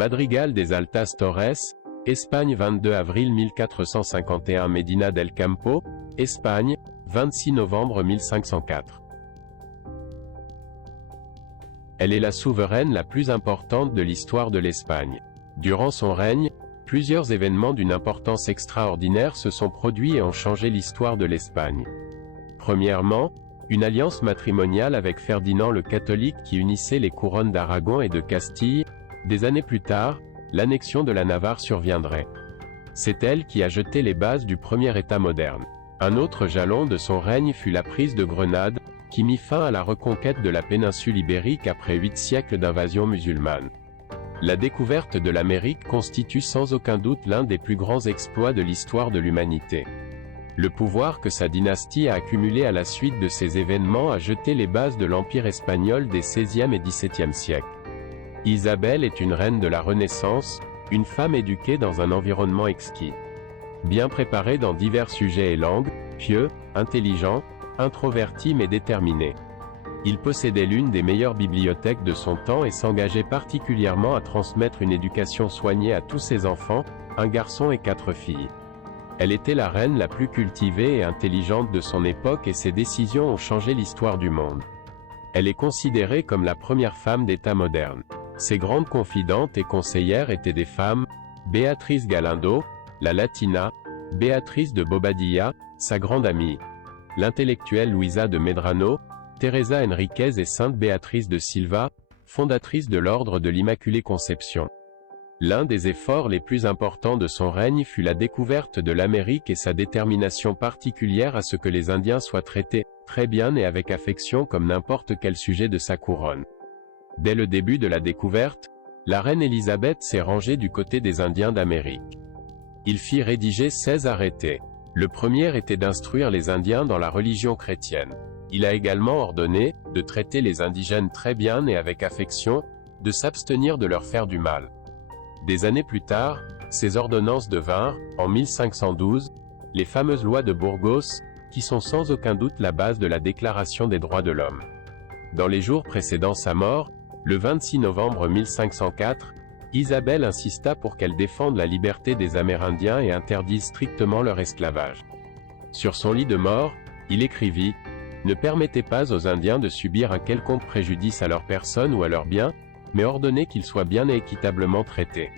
Madrigal des Altas Torres, Espagne 22 avril 1451 Medina del Campo, Espagne, 26 novembre 1504. Elle est la souveraine la plus importante de l'histoire de l'Espagne. Durant son règne, plusieurs événements d'une importance extraordinaire se sont produits et ont changé l'histoire de l'Espagne. Premièrement, une alliance matrimoniale avec Ferdinand le Catholique qui unissait les couronnes d'Aragon et de Castille. Des années plus tard, l'annexion de la Navarre surviendrait. C'est elle qui a jeté les bases du premier État moderne. Un autre jalon de son règne fut la prise de Grenade, qui mit fin à la reconquête de la péninsule ibérique après 8 siècles d'invasion musulmane. La découverte de l'Amérique constitue sans aucun doute l'un des plus grands exploits de l'histoire de l'humanité. Le pouvoir que sa dynastie a accumulé à la suite de ces événements a jeté les bases de l'Empire espagnol des XVIe et XVIIe siècles. Isabelle est une reine de la Renaissance, une femme éduquée dans un environnement exquis. Bien préparée dans divers sujets et langues, pieux, intelligent, introverti mais déterminé. Il possédait l'une des meilleures bibliothèques de son temps et s'engageait particulièrement à transmettre une éducation soignée à tous ses enfants, un garçon et 4 filles. Elle était la reine la plus cultivée et intelligente de son époque et ses décisions ont changé l'histoire du monde. Elle est considérée comme la première femme d'État moderne. Ses grandes confidentes et conseillères étaient des femmes, Béatrice Galindo, la Latina, Béatrice de Bobadilla, sa grande amie, l'intellectuelle Luisa de Medrano, Teresa Enriquez et Sainte Béatrice de Silva, fondatrice de l'ordre de l'Immaculée Conception. L'un des efforts les plus importants de son règne fut la découverte de l'Amérique et sa détermination particulière à ce que les Indiens soient traités, très bien et avec affection comme n'importe quel sujet de sa couronne. Dès le début de la découverte, la reine Élisabeth s'est rangée du côté des Indiens d'Amérique. Il fit rédiger 16 arrêtés. Le premier était d'instruire les Indiens dans la religion chrétienne. Il a également ordonné de traiter les indigènes très bien et avec affection, de s'abstenir de leur faire du mal. Des années plus tard, ces ordonnances devinrent, en 1512, les fameuses lois de Burgos, qui sont sans aucun doute la base de la Déclaration des droits de l'homme. Dans les jours précédant sa mort, le 26 novembre 1504, Isabelle insista pour qu'elle défende la liberté des Amérindiens et interdise strictement leur esclavage. Sur son lit de mort, il écrivit « Ne permettez pas aux Indiens de subir un quelconque préjudice à leur personne ou à leurs biens, mais ordonnez qu'ils soient bien et équitablement traités. »